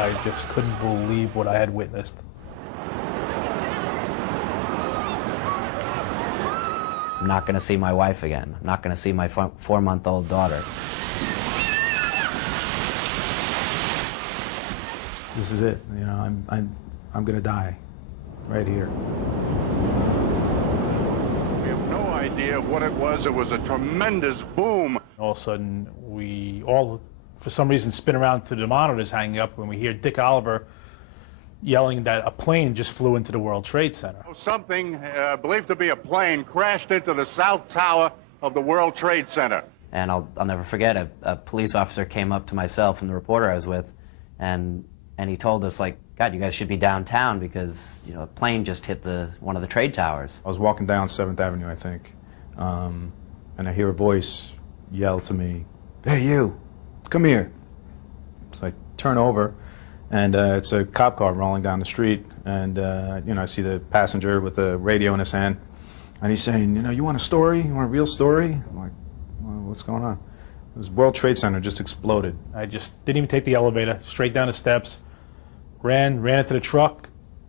I just couldn't believe what I had witnessed. I'm not going to see my wife again. I'm not going to see my 4-month-old daughter. This is it. You know, I'm going to die right here. We have no idea what it was. It was a tremendous boom. All of a sudden, we all, for some reason, spin around to the monitors hanging up when we hear Dick Oliver yelling that a plane just flew into the World Trade Center. Something believed to be a plane crashed into the south tower of the World Trade Center. And I'll never forget, a police officer came up to myself and the reporter I was with, and he told us, like, God, you guys should be downtown because, you know, a plane just hit one of the trade towers. I was walking down 7th Avenue, I think, and I hear a voice yell to me, "Hey, you, come here." So I turn over, and it's a cop car rolling down the street, and, you know, I see the passenger with the radio in his hand, and he's saying, you know, "You want a story? You want a real story?" I'm like, well, what's going on? It was World Trade Center just exploded. I just didn't even take the elevator, straight down the steps, ran into the truck,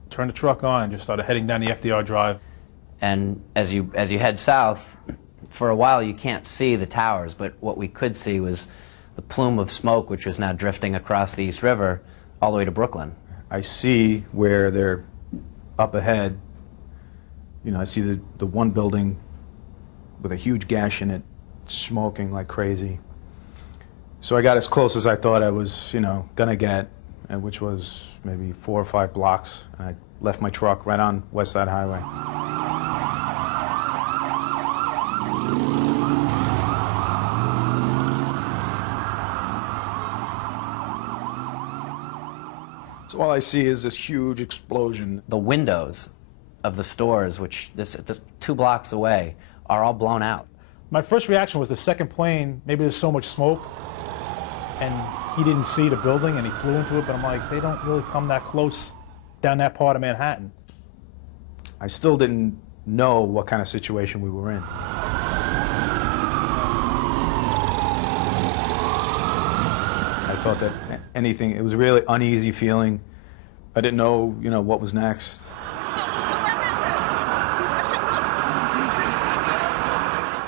turned the truck on, and just started heading down the FDR Drive. And as you head south, for a while you can't see the towers, but what we could see was the plume of smoke which was now drifting across the East River all the way to Brooklyn. I see where they're up ahead. You know, I see the one building with a huge gash in it, smoking like crazy. So I got as close as I thought I was, you know, gonna get, which was maybe 4 or 5 blocks. And I left my truck right on West Side Highway. So all I see is this huge explosion. The windows of the stores, which this 2 blocks away, are all blown out. My first reaction was the second plane, maybe there's so much smoke, and he didn't see the building and he flew into it, but I'm like, they don't really come that close down that part of Manhattan. I still didn't know what kind of situation we were in. I thought that anything, it was a really uneasy feeling. I didn't know, you know, what was next.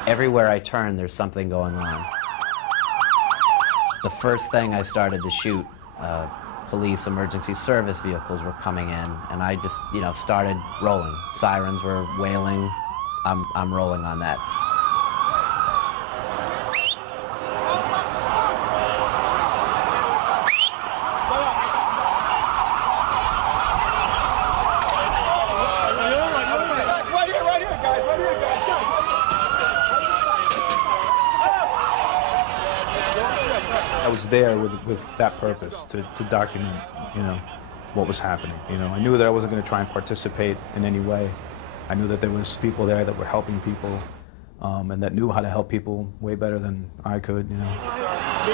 Everywhere I turn, there's something going on. The first thing I started to shoot, police emergency service vehicles were coming in, and I just, you know, started rolling. Sirens were wailing. I'm rolling on that. I was there with that purpose, to document, you know, what was happening. You know, I knew that I wasn't going to try and participate in any way. I knew that there was people there that were helping people, and that knew how to help people way better than I could, you know. Do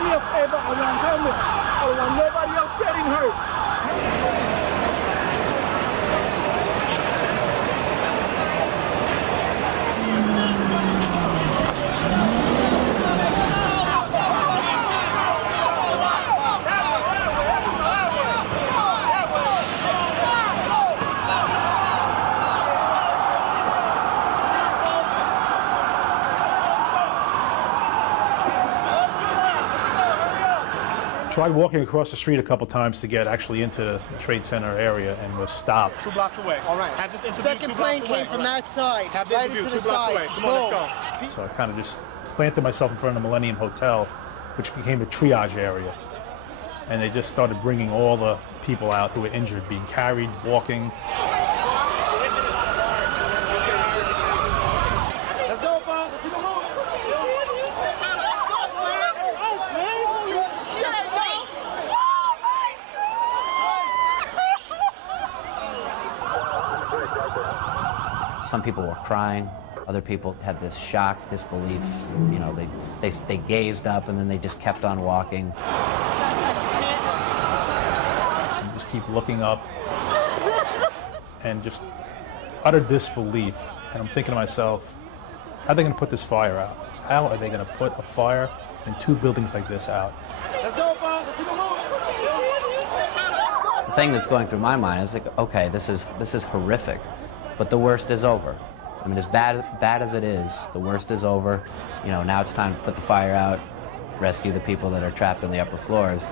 me a favor, I want nobody else getting hurt. Tried walking across the street a couple times to get actually into the Trade Center area and was stopped. 2 blocks away. All right. Have this interview. Second plane came from that side. Have the interview 2 blocks away. Come on, let's go. So I kind of just planted myself in front of the Millennium Hotel, which became a triage area. And they just started bringing all the people out who were injured, being carried, walking. Let's go, Bob. Let's keep it moving. Some people were crying. Other people had this shock, disbelief. You know, they gazed up and then they just kept on walking. And just keep looking up and just utter disbelief. And I'm thinking to myself, How are they going to put this fire out? How are they going to put a fire in 2 buildings like this out? Let's go, Bob. Let's keep it moving. The thing that's going through my mind is like, okay, this is horrific, but the worst is over. I mean, as bad as it is, the worst is over. You know, now it's time to put the fire out, rescue the people that are trapped in the upper floors.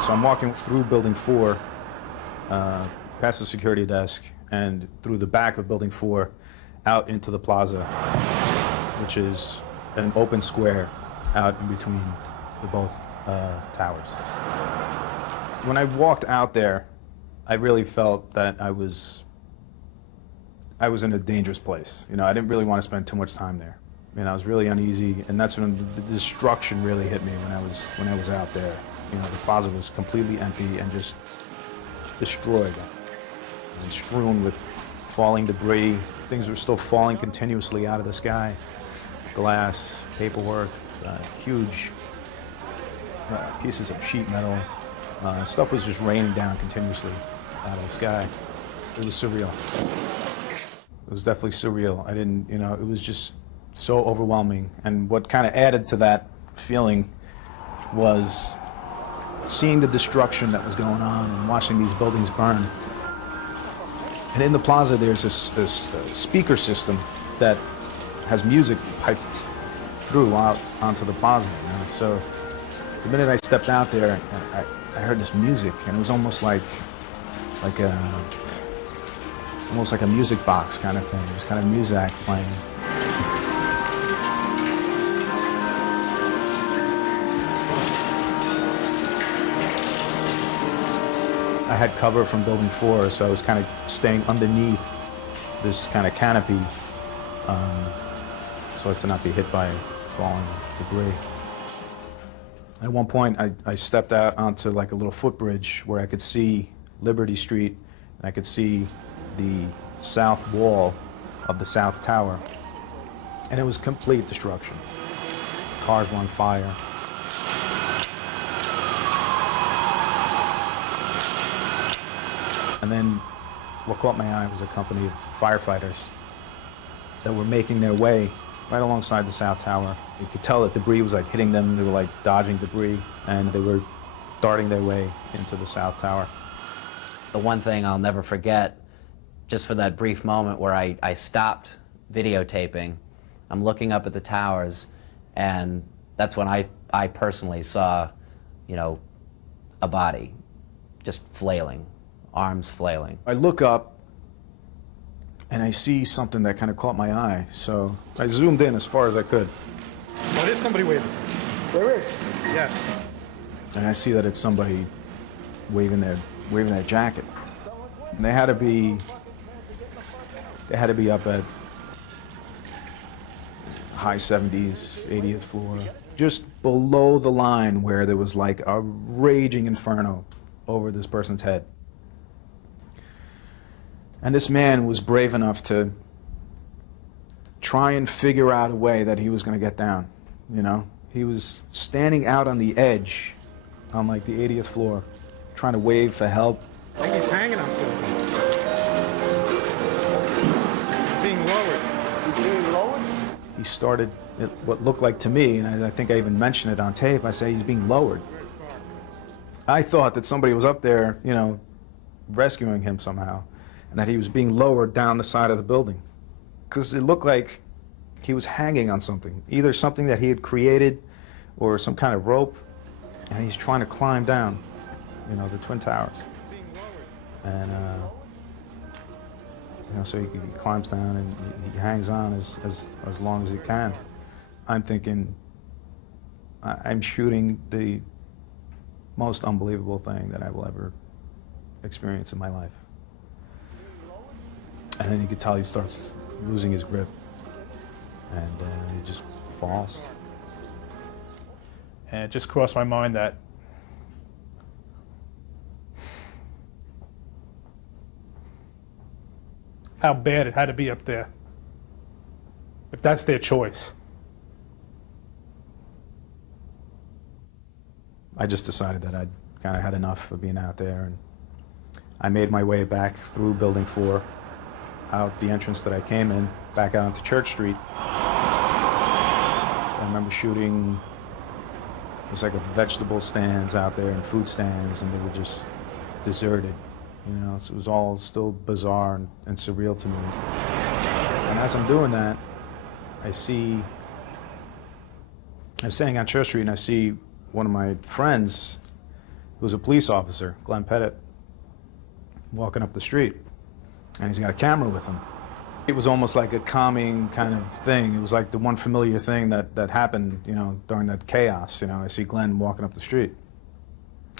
So I'm walking through Building 4, past the security desk, and through the back of Building 4, out into the plaza, which is an open square out in between the both towers. When I walked out there, I really felt that I was in a dangerous place. You know, I didn't really want to spend too much time there. You know, I was really uneasy, and that's when the destruction really hit me when I was out there. You know, the plaza was completely empty and just destroyed and strewn with falling debris. Things were still falling continuously out of the sky. Glass, paperwork, huge pieces of sheet metal. Stuff was just raining down continuously out of the sky. It was surreal. It was definitely surreal. I didn't, you know, it was just so overwhelming. And what kind of added to that feeling was seeing the destruction that was going on and watching these buildings burn. And in the plaza, there's this speaker system that has music piped through out onto the plaza. You know? So the minute I stepped out there, I heard this music, and it was almost like a music box kind of thing. It was kind of music playing. I had cover from Building 4, so I was kind of staying underneath this kind of canopy so as to not be hit by falling debris. At one point, I stepped out onto like a little footbridge where I could see Liberty Street, and I could see the south wall of the South Tower, and it was complete destruction. Cars were on fire. And then what caught my eye was a company of firefighters that were making their way right alongside the South Tower. You could tell that debris was like hitting them. They were like dodging debris, and they were darting their way into the South Tower. The one thing I'll never forget, just for that brief moment where I stopped videotaping, I'm looking up at the towers, and that's when I personally saw, you know, a body just flailing. Arms flailing. I look up and I see something that kind of caught my eye, so I zoomed in as far as I could. Oh, there's somebody waving. There is. Yes. And I see that it's somebody waving their jacket. And they had to be up at high 70s, 80th floor, just below the line where there was like a raging inferno over this person's head. And this man was brave enough to try and figure out a way that he was going to get down, you know? He was standing out on the edge on like the 80th floor, trying to wave for help. I think he's hanging on something. Being lowered. He's being lowered? He started what looked like to me, and I think I even mentioned it on tape, I say he's being lowered. I thought that somebody was up there, you know, rescuing him somehow, and that he was being lowered down the side of the building. Because it looked like he was hanging on something, either something that he had created or some kind of rope, and he's trying to climb down, you know, the Twin Towers. And, you know, so he climbs down and he hangs on as long as he can. I'm thinking, I'm shooting the most unbelievable thing that I will ever experience in my life. And then you can tell he starts losing his grip, and he just falls. And it just crossed my mind that how bad it had to be up there, if that's their choice. I just decided that I'd kind of had enough of being out there, and I made my way back through Building 4, out the entrance that I came in, back out onto Church Street. I remember shooting, it was like a vegetable stands out there and food stands, and they were just deserted, you know, so it was all still bizarre and surreal to me. And as I'm doing that, I'm standing on Church Street, and I see one of my friends, who was a police officer, Glenn Pettit, walking up the street, and he's got a camera with him. It was almost like a calming kind of thing. It was like the one familiar thing that happened, you know, during that chaos. You know, I see Glenn walking up the street,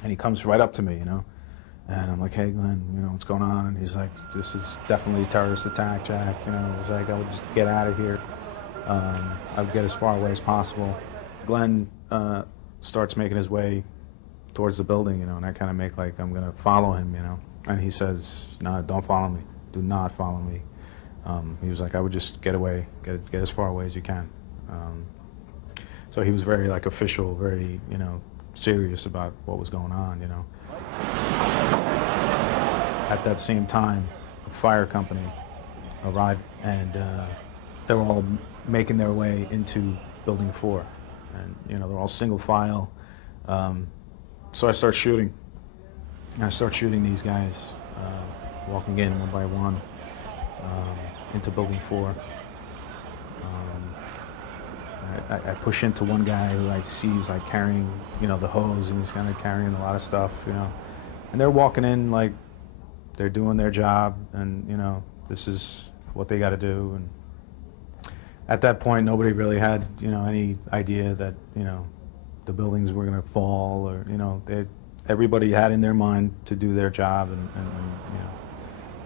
and he comes right up to me, you know, and I'm like, hey, Glenn, you know, what's going on? And he's like, this is definitely a terrorist attack, Jack. You know, it was like, I would just get out of here. I would get as far away as possible. Glenn starts making his way towards the building, you know, and I kind of make like I'm gonna follow him, you know, and he says, no, don't follow me, do not follow me. He was like, I would just get away, get as far away as you can. So he was very like official, very, you know, serious about what was going on, you know. At that same time, a fire company arrived, and they were all making their way into Building 4. And, you know, they're all single file. So I start shooting. And I start shooting these guys, walking in one by one into Building 4. I push into one guy who I see is like carrying, you know, the hose, and he's kind of carrying a lot of stuff, you know. And they're walking in like they're doing their job, and, you know, this is what they got to do. And at that point, nobody really had, you know, any idea that, you know, the buildings were going to fall, or, you know, everybody had in their mind to do their job and you know,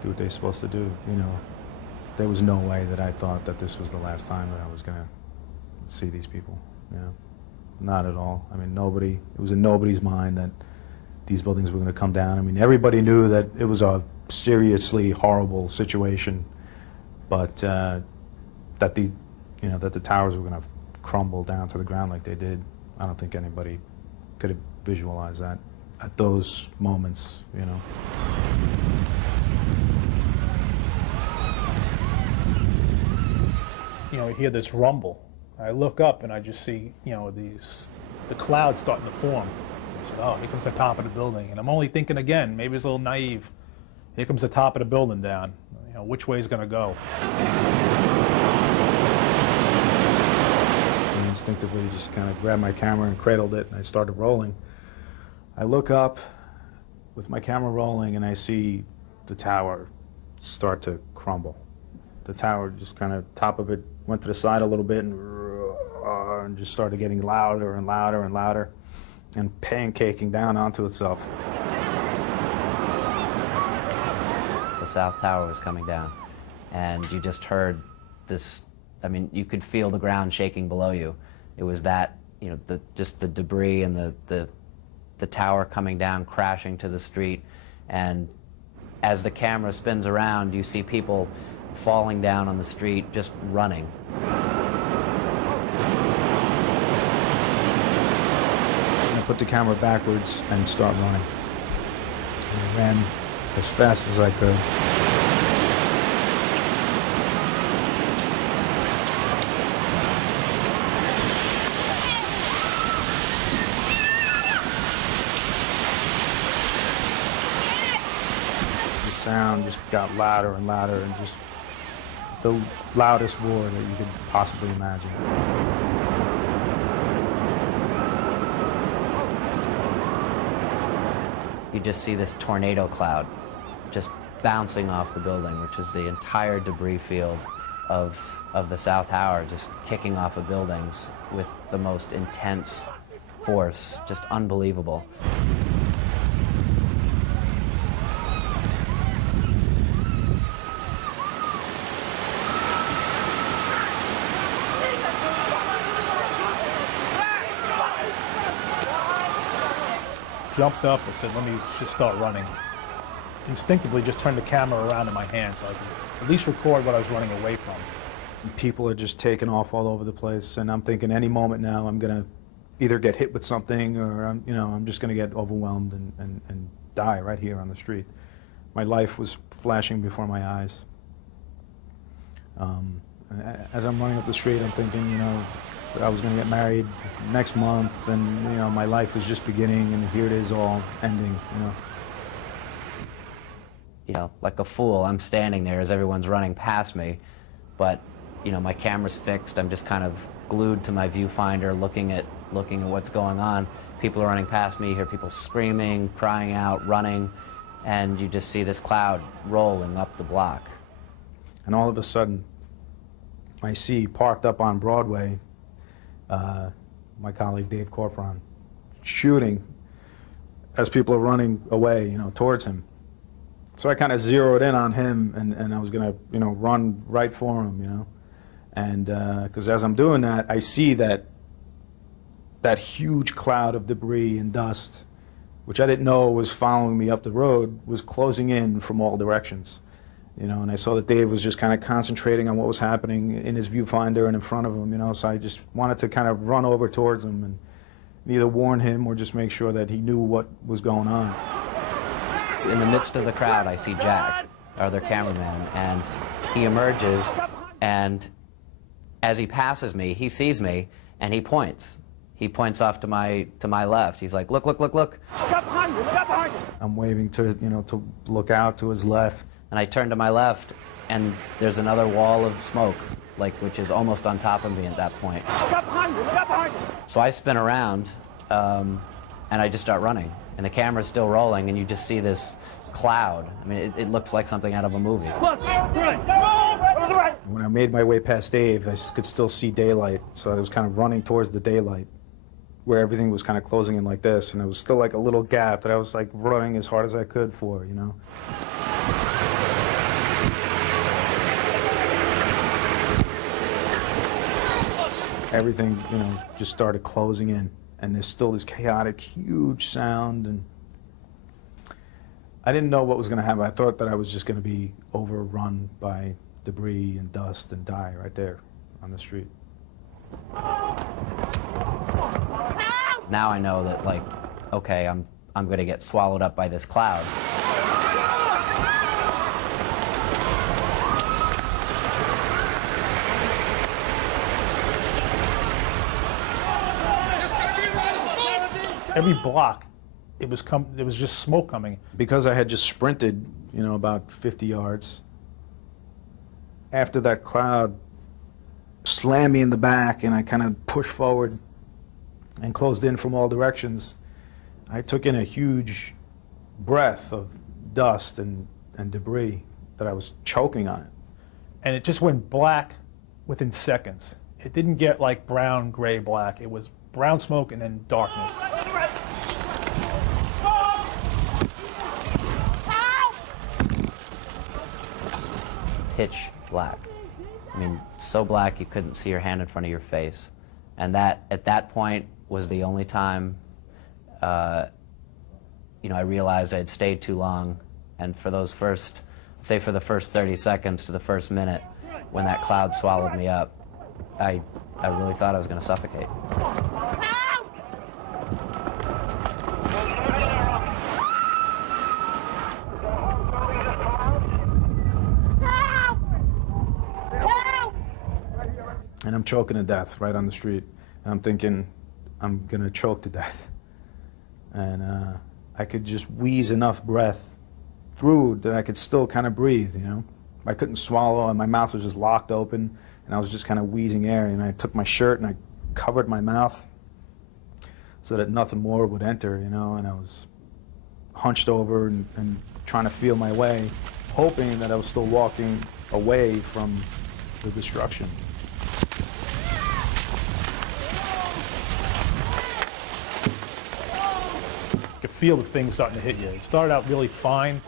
do what they're supposed to do. You know, there was no way that I thought that this was the last time that I was going to see these people. You know, not at all. I mean, nobody. It was in nobody's mind that these buildings were going to come down. I mean, everybody knew that it was a seriously horrible situation, but that the towers were going to crumble down to the ground like they did, I don't think anybody could have visualized that at those moments, you know. You know, you hear this rumble. I look up and I just see, you know, the clouds starting to form. I said, oh, here comes the top of the building. And I'm only thinking again, maybe it's a little naive, here comes the top of the building down. You know, which way is it gonna go? And instinctively just kind of grabbed my camera and cradled it, and I started rolling. I look up with my camera rolling, and I see the tower start to crumble. The tower just kind of, top of it went to the side a little bit, and just started getting louder and louder and louder, and pancaking down onto itself. The South Tower was coming down, and you just heard this, I mean, you could feel the ground shaking below you. It was that, you know, just the debris and the tower coming down, crashing to the street, and as the camera spins around, you see people falling down on the street, just running. And I put the camera backwards and start running. And I ran as fast as I could. The sound just got louder and louder, and just the loudest roar that you could possibly imagine. You just see this tornado cloud just bouncing off the building, which is the entire debris field of the South Tower, just kicking off of buildings with the most intense force, just unbelievable. Jumped up and said, let me just start running. Instinctively just turned the camera around in my hand so I could at least record what I was running away from. People are just taking off all over the place, and I'm thinking any moment now I'm gonna either get hit with something or I'm just gonna get overwhelmed and die right here on the street. My life was flashing before my eyes. And as I'm running up the street, I'm thinking, that I was gonna get married next month, and my life was just beginning, and here it is all ending. Like a fool, I'm standing there as everyone's running past me, but my camera's fixed. I'm just kind of glued to my viewfinder, looking at what's going on. People are running past me. You hear people screaming, crying out, running, and you just see this cloud rolling up the block. And all of a sudden, I see parked up on Broadway, my colleague Dave Corporon shooting as people are running away, towards him. So I kind of zeroed in on him, and I was gonna, run right for him, and because as I'm doing that, I see that huge cloud of debris and dust, which I didn't know was following me up the road, was closing in from all directions, and I saw that Dave was just kind of concentrating on what was happening in his viewfinder and in front of him, so I just wanted to kind of run over towards him and either warn him or just make sure that he knew what was going on. In the midst of the crowd, I see Jack, our other cameraman, and he emerges, and as he passes me, he sees me, and he points. He points off to my left. He's like, look, look, look, look. I'm waving to, to look out to his left. And I turn to my left, and there's another wall of smoke, which is almost on top of me at that point. So I spin around, and I just start running. And the camera's still rolling, and you just see this cloud. I mean, it looks like something out of a movie. When I made my way past Dave, I could still see daylight, so I was kind of running towards the daylight, where everything was kind of closing in like this, and it was still like a little gap that I was like running as hard as I could for, Everything, just started closing in. And there's still this chaotic, huge sound, and I didn't know what was going to happen. I thought that I was just going to be overrun by debris and dust and die right there on the street. Now I know that, okay, I'm going to get swallowed up by this cloud. Every block, it was just smoke coming. Because I had just sprinted, about 50 yards, after that cloud slammed me in the back and I kind of pushed forward and closed in from all directions, I took in a huge breath of dust and debris that I was choking on it. And it just went black within seconds. It didn't get like brown, gray, black. It was brown smoke and then darkness. Pitch black. I mean, so black you couldn't see your hand in front of your face. And that, at that point, was the only time, I realized I had stayed too long. And for those first, say for the first 30 seconds to the first minute, when that cloud swallowed me up, I really thought I was going to suffocate. And I'm choking to death right on the street. And I'm thinking, I'm going to choke to death. And I could just wheeze enough breath through that I could still kind of breathe, I couldn't swallow, and my mouth was just locked open, and I was just kind of wheezing air. And I took my shirt and I covered my mouth so that nothing more would enter, and I was hunched over and trying to feel my way, hoping that I was still walking away from the destruction. feel the thing starting to hit you. It started out really fine,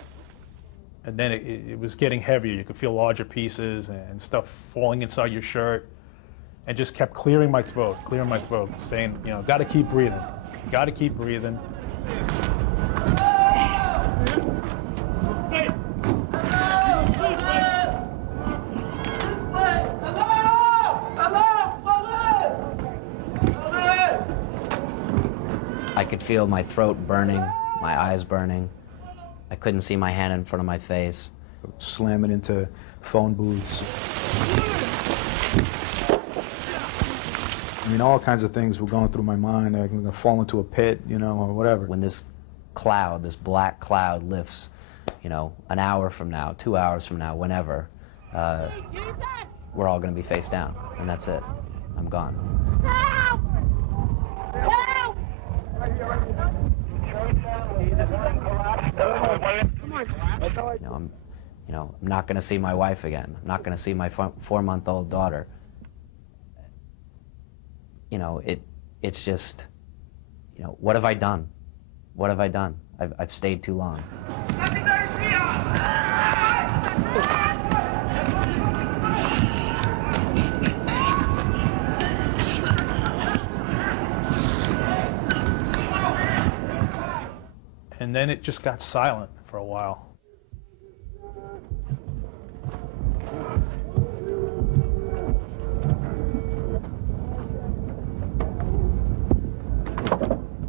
and then it was getting heavier. You could feel larger pieces and stuff falling inside your shirt, and just kept clearing my throat, saying, you know, got to keep breathing. You got to keep breathing. I could feel my throat burning, my eyes burning. I couldn't see my hand in front of my face. Slamming into phone booths. I mean, all kinds of things were going through my mind. I'm going to fall into a pit, you know, or whatever. When this cloud, this black cloud lifts, you know, an hour from now, 2 hours from now, whenever, we're all going to be face down, and that's it. I'm gone. Help! Help! I'm not going to see my wife again. I'm not going to see my 4-month-old daughter. You know, it's just, you know, what have I done? What have I done? I've stayed too long. And then it just got silent for a while.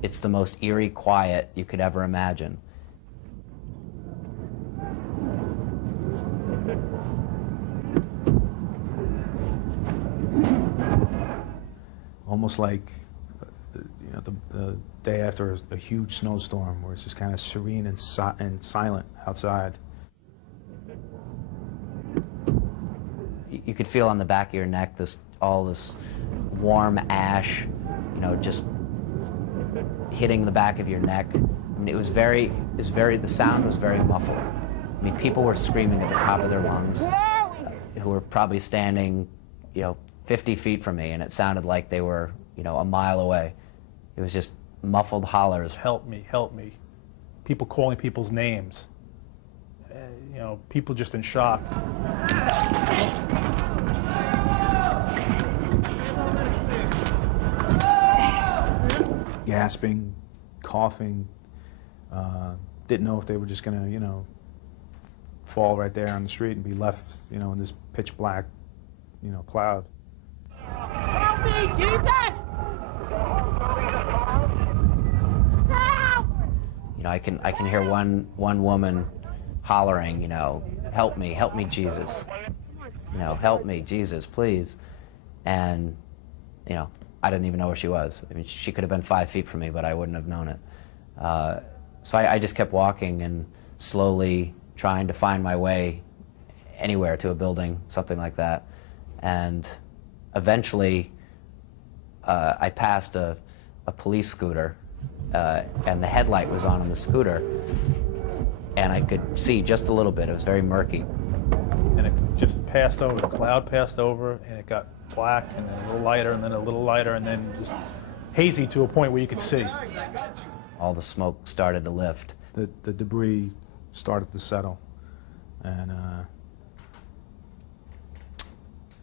It's the most eerie quiet you could ever imagine. Almost like, you know, the day after a huge snowstorm, where it's just kind of serene and silent outside. You could feel on the back of your neck all this warm ash, you know, just hitting the back of your neck. I mean, the sound was very muffled. I mean, people were screaming at the top of their lungs, who were probably standing, you know, 50 feet from me, and it sounded like they were, you know, a mile away. It was just muffled hollers. Help me, help me. People calling people's names. You know, people just in shock. Gasping, coughing, didn't know if they were just gonna, you know, fall right there on the street and be left, you know, in this pitch black, you know, cloud. Help me, Jesus! Help! You know, I can hear one woman hollering, you know, help me, Jesus. You know, help me, Jesus, please. And, you know, I didn't even know where she was. I mean, she could have been 5 feet from me, but I wouldn't have known it. So I just kept walking and slowly trying to find my way anywhere to a building, something like that. And eventually, I passed a police scooter, and the headlight was on the scooter, and I could see just a little bit. It was very murky. And it just passed over, the cloud passed over, and it got black, and then a little lighter, and then a little lighter, and then just hazy to a point where you could see. All the smoke started to lift. The debris started to settle, and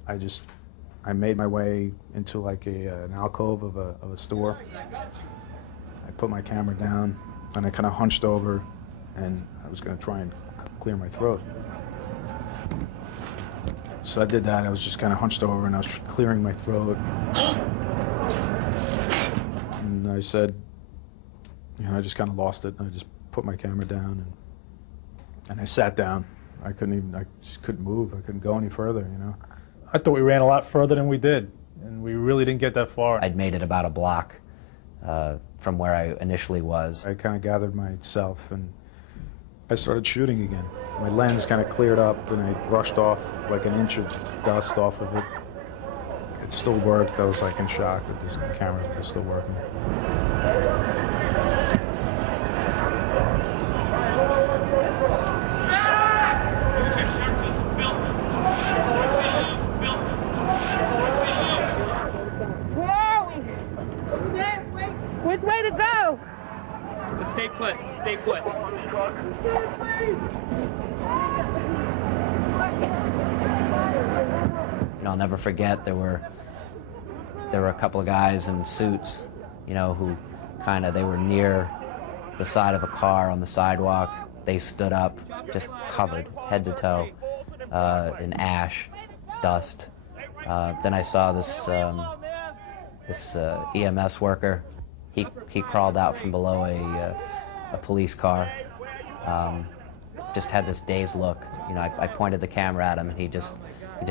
I made my way into like an alcove of a store. I put my camera down, and I kind of hunched over, and I was going to try and clear my throat. So I did that. I was just kind of hunched over, and I was clearing my throat. And I said, you know, I just kind of lost it. I just put my camera down, and I sat down. I just couldn't move. I couldn't go any further, you know. I thought we ran a lot further than we did, and we really didn't get that far. I'd made it about a block from where I initially was. I kind of gathered myself, and I started shooting again. My lens kind of cleared up, and I brushed off like an inch of dust off of it. It still worked. I was like in shock that this camera was still working. Where are we? Which way to go? Just Stay put. Stay put. I'll never forget there were a couple of guys in suits, who they were near the side of a car on the sidewalk. They stood up, just covered head to toe in ash, dust. Then I saw this EMS worker. He crawled out from below a police car. Just had this dazed look. I pointed the camera at him, and he just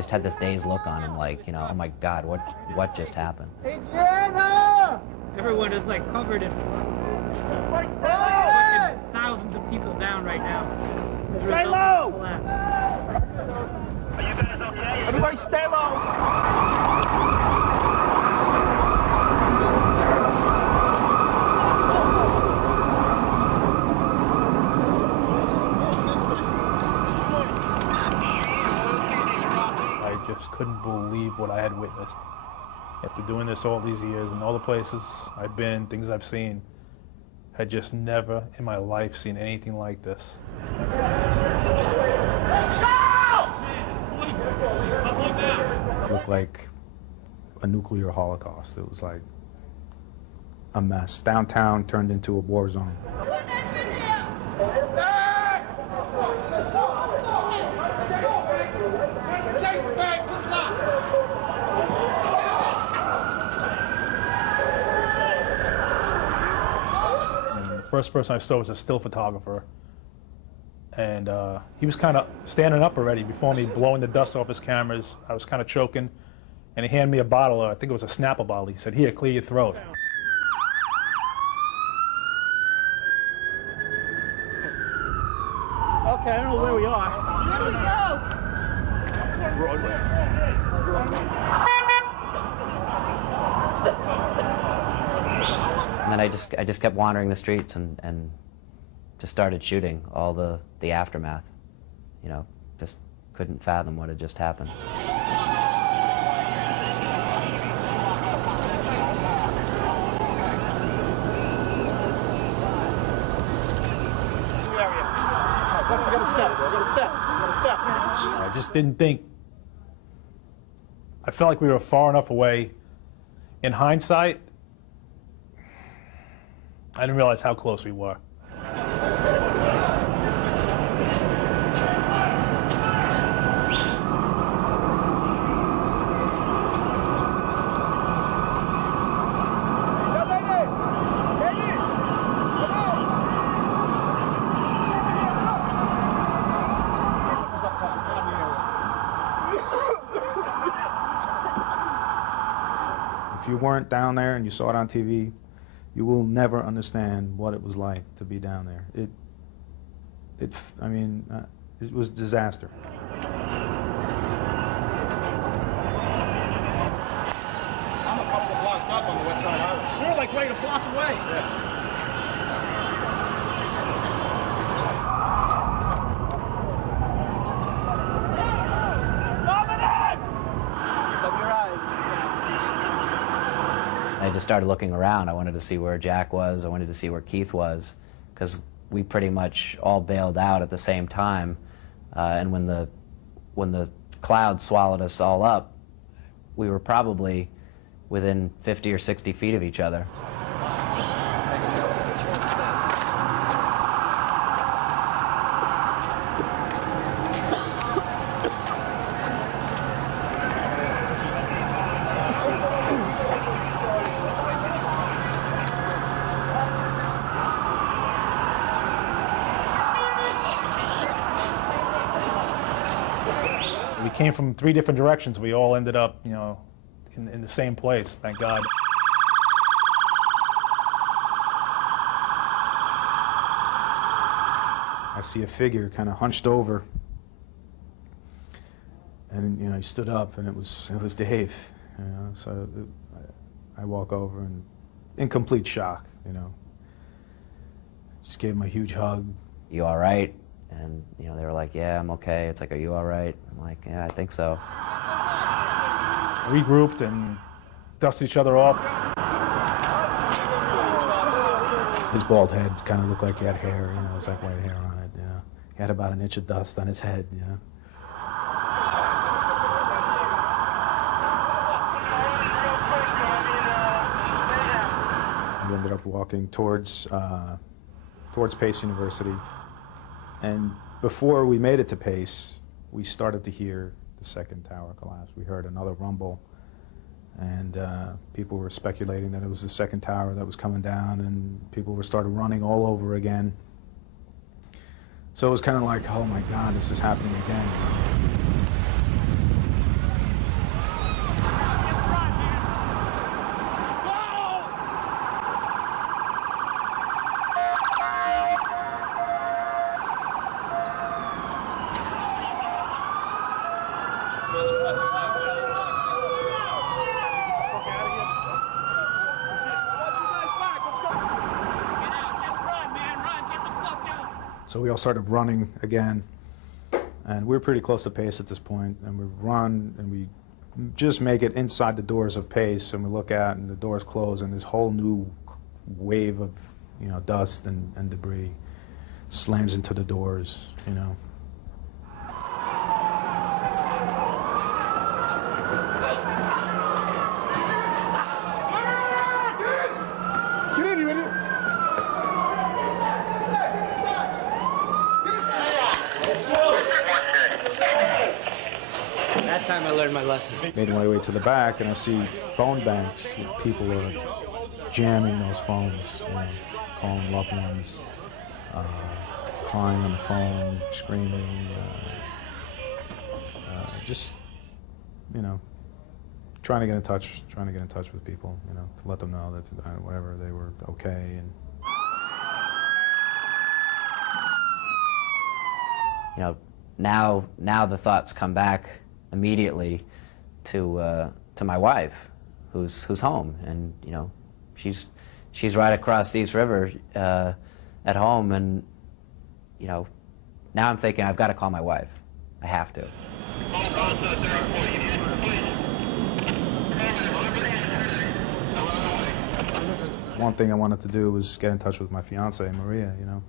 had this dazed look on him, like, oh my God, what just happened? Everyone is like covered in thousands of people down right now. Stay low! Everybody stay low! I just couldn't believe what I had witnessed. After doing this all these years and all the places I've been, things I've seen, had just never in my life seen anything like this. It looked like a nuclear holocaust. It was like a mess. Downtown turned into a war zone. First person I saw was a still photographer, and he was kind of standing up already before me, blowing the dust off his cameras. I was kind of choking, and he handed me a bottle, I think it was a Snapple bottle. He said, "Here, clear your throat." Okay, I don't know where we are. Where do we go? And then I just kept wandering the streets and just started shooting all the aftermath. Just couldn't fathom what had just happened. I just didn't think. I felt like we were far enough away. In hindsight, I didn't realize how close we were. If you weren't down there and you saw it on TV, you will never understand what it was like to be down there. It was disaster. I'm a couple of blocks up on the west side highway. We're like right a block away. I just started looking around. I wanted to see where Jack was. I wanted to see where Keith was, because we pretty much all bailed out at the same time. And when the cloud swallowed us all up, we were probably within 50 or 60 feet of each other. We came from 3 different directions. We all ended up, in the same place, thank God. I see a figure kind of hunched over, and he stood up, and it was Dave. So I walk over and in complete shock. Just gave him a huge hug. You all right? And they were like, yeah, I'm okay. It's like, are you all right? I'm like, yeah, I think so. Regrouped and dusted each other off. His bald head kind of looked like he had hair, you know, it was like white hair on it, you know. He had about an inch of dust on his head, you know. We ended up walking towards Pace University, and before we made it to Pace, we started to hear the second tower collapse. We heard another rumble, and people were speculating that it was the second tower that was coming down, and people were started running all over again. So it was kind of like, oh my God, this is happening again. So we all started running again, and we were pretty close to Pace at this point, and we run, and we just make it inside the doors of Pace, and we look out, and the doors close, and this whole new wave of, you know, dust and debris slams into the doors, you know. Get in, you idiot! That time I learned my lesson. Made my way to the back, and I see phone banks. People are jamming those phones, you know, calling loved ones, crying on the phone, screaming, just, you know, trying to get in touch with people, you know, to let them know that whatever, they were okay. And You know, now the thoughts come back immediately to my wife, who's home, and you know, she's right across the East River at home, and you know, now I'm thinking I've got to call my wife. I have to. one thing I wanted to do was get in touch with my fiance, Maria, you know,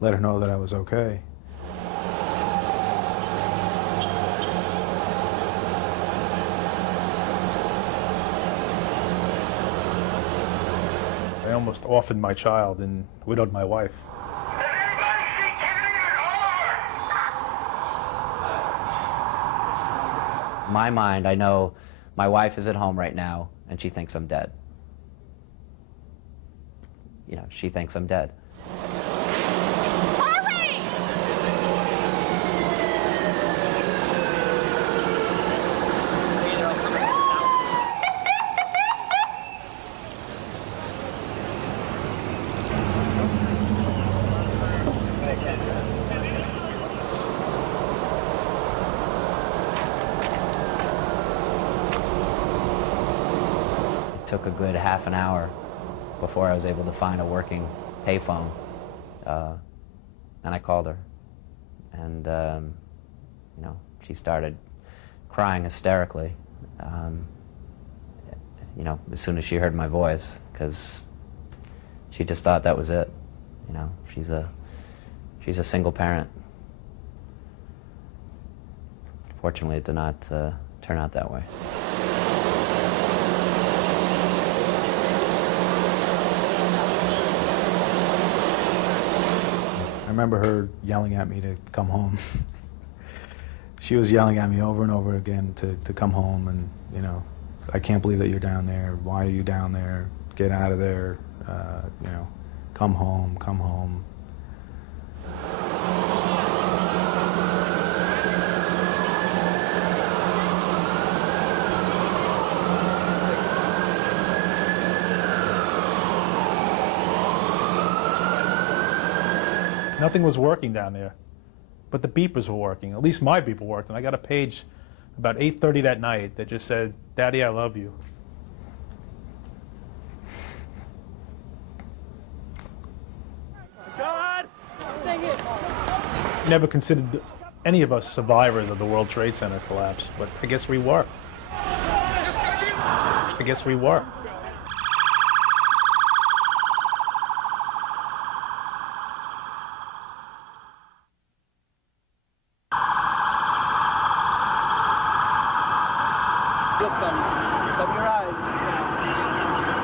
let her know that I was okay. I almost orphaned my child and widowed my wife. In my mind, I know my wife is at home right now, and she thinks I'm dead. You know, she thinks I'm dead. It took a good half an hour before I was able to find a working payphone, and I called her, and you know, she started crying hysterically, you know, as soon as she heard my voice, because she just thought that was it. You know, she's a single parent. Fortunately, it did not turn out that way. I remember her yelling at me to come home. She was yelling at me over and over again to come home, and, you know, I can't believe that you're down there. Why are you down there? Get out of there. You know, come home, come home. Nothing was working down there, but the beepers were working. At least my beeper worked, and I got a page about 8:30 that night that just said, "Daddy, I love you." God! Never considered any of us survivors of the World Trade Center collapse, but I guess we were. I guess we were. feel something. Cover your eyes.